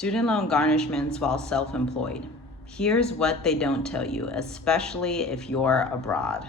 Student loan garnishments while self-employed. Here's what they don't tell you, especially if you're abroad.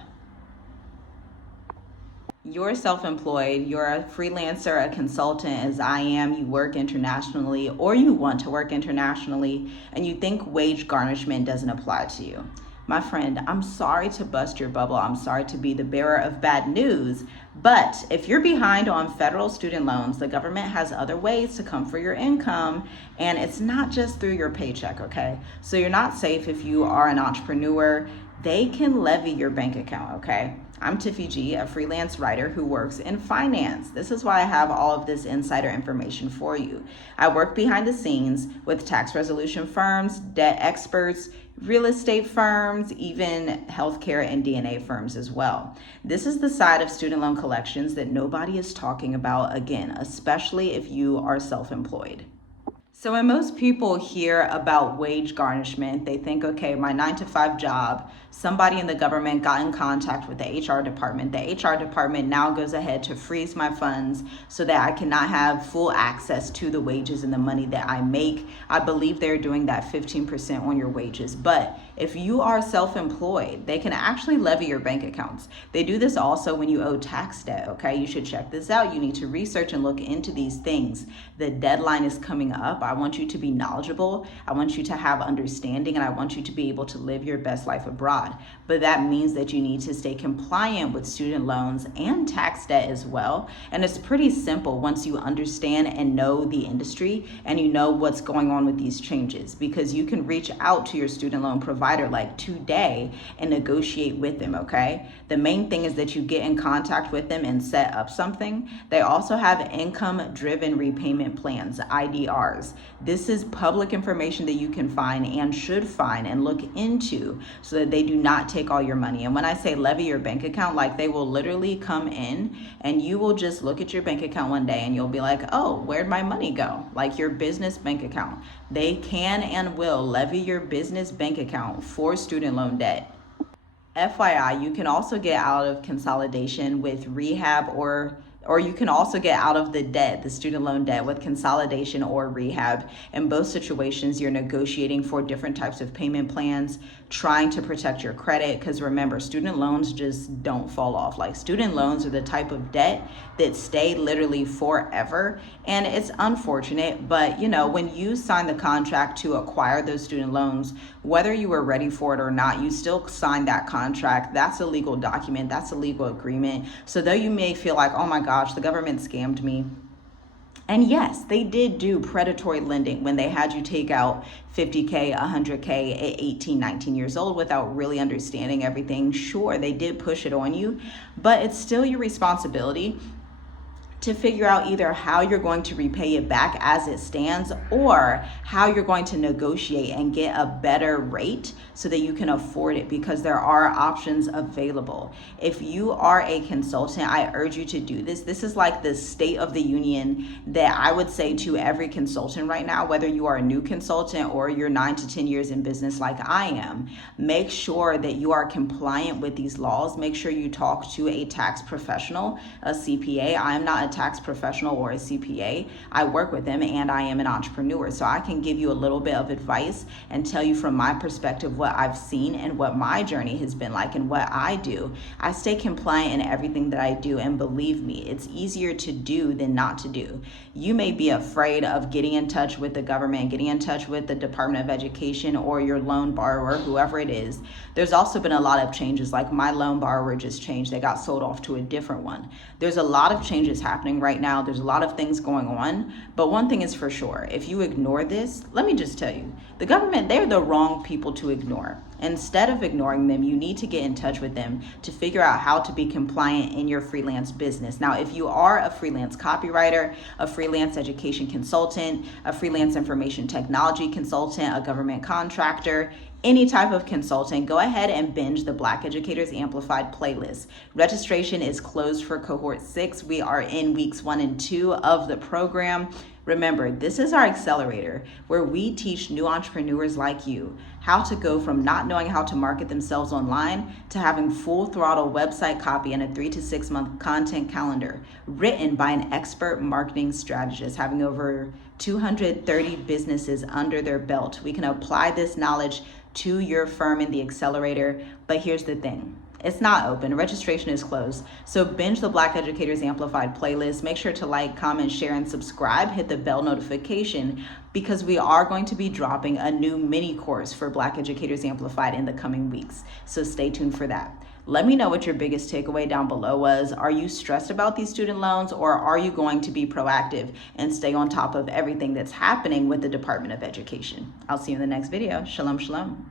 You're self-employed, you're a freelancer, a consultant as I am, you work internationally or you want to work internationally and you think wage garnishment doesn't apply to you. My friend, I'm sorry to bust your bubble. I'm sorry to be the bearer of bad news, but if you're behind on federal student loans, the government has other ways to come for your income, and it's not just through your paycheck, okay? So you're not safe if you are an entrepreneur. They can levy your bank account, okay? I'm Tiffany G, a freelance writer who works in finance. This is why I have all of this insider information for you. I work behind the scenes with tax resolution firms, debt experts, real estate firms, even healthcare and DNA firms as well. This is the side of student loan collections that nobody is talking about, again, especially if you are self-employed. So when most people hear about wage garnishment, they think, okay, my 9-to-5 job, somebody in the government got in contact with the HR department. The HR department now goes ahead to freeze my funds so that I cannot have full access to the wages and the money that I make. I believe they're doing that 15% on your wages. But if you are self-employed, they can actually levy your bank accounts. They do this also when you owe tax debt, okay? You should check this out. You need to research and look into these things. The deadline is coming up. I want you to be knowledgeable. I want you to have understanding, and I want you to be able to live your best life abroad. But that means that you need to stay compliant with student loans and tax debt as well. And it's pretty simple once you understand and know the industry and you know what's going on with these changes, because you can reach out to your student loan provider like today and negotiate with them, okay? The main thing is that you get in contact with them and set up something. They also have income-driven repayment plans, IDRs. This is public information that you can find and should find and look into so that they do not take all your money. And when I say levy your bank account, like they will literally come in and you will just look at your bank account one day and you'll be like, oh, where'd my money go? Like your business bank account. They can and will levy your business bank account for student loan debt. FYI, you can also get out of consolidation with rehab or you can also get out of the debt, the student loan debt, with consolidation or rehab. In both situations, you're negotiating for different types of payment plans, trying to protect your credit, because remember, student loans just don't fall off. Like, student loans are the type of debt that stay literally forever, and it's unfortunate, but you know, when you sign the contract to acquire those student loans, whether you were ready for it or not, you still signed that contract. That's a legal document, that's a legal agreement. So though you may feel like, oh my gosh, the government scammed me. And yes, they did do predatory lending when they had you take out $50K, $100K at 18, 19 years old without really understanding everything. Sure, they did push it on you, but it's still your responsibility to figure out either how you're going to repay it back as it stands or how you're going to negotiate and get a better rate so that you can afford it, because there are options available. If you are a consultant, I urge you to do this. This is like the state of the union that I would say to every consultant right now, whether you are a new consultant or you're 9 to 10 years in business like I am. Make sure that you are compliant with these laws. Make sure you talk to a tax professional, a CPA. I am not a tax professional or a CPA. I work with them and I am an entrepreneur. So I can give you a little bit of advice and tell you from my perspective what I've seen and what my journey has been like and what I do. I stay compliant in everything that I do, and believe me, it's easier to do than not to do. You may be afraid of getting in touch with the government, getting in touch with the Department of Education or your loan borrower, whoever it is. There's also been a lot of changes, like my loan borrower just changed. They got sold off to a different one. There's a lot of changes happening right now. There's a lot of things going on, but one thing is for sure, if you ignore this, let me just tell you, the government, they're the wrong people to ignore. Instead of ignoring them, you need to get in touch with them to figure out how to be compliant in your freelance business. Now, if you are a freelance copywriter, a freelance education consultant, a freelance information technology consultant, a government contractor, any type of consultant, go ahead and binge the Black Educators Amplified playlist. Registration is closed for cohort 6. We are in weeks 1 and 2 of the program. Remember, this is our accelerator where we teach new entrepreneurs like you how to go from not knowing how to market themselves online to having full throttle website copy and a 3 to 6 month content calendar written by an expert marketing strategist having over 230 businesses under their belt. We can apply this knowledge to your firm in the accelerator, but here's the thing. It's not open. Registration is closed. So binge the Black Educators Amplified playlist. Make sure to like, comment, share, and subscribe. Hit the bell notification because we are going to be dropping a new mini course for Black Educators Amplified in the coming weeks. So stay tuned for that. Let me know what your biggest takeaway down below was. Are you stressed about these student loans, or are you going to be proactive and stay on top of everything that's happening with the Department of Education? I'll see you in the next video. Shalom, shalom.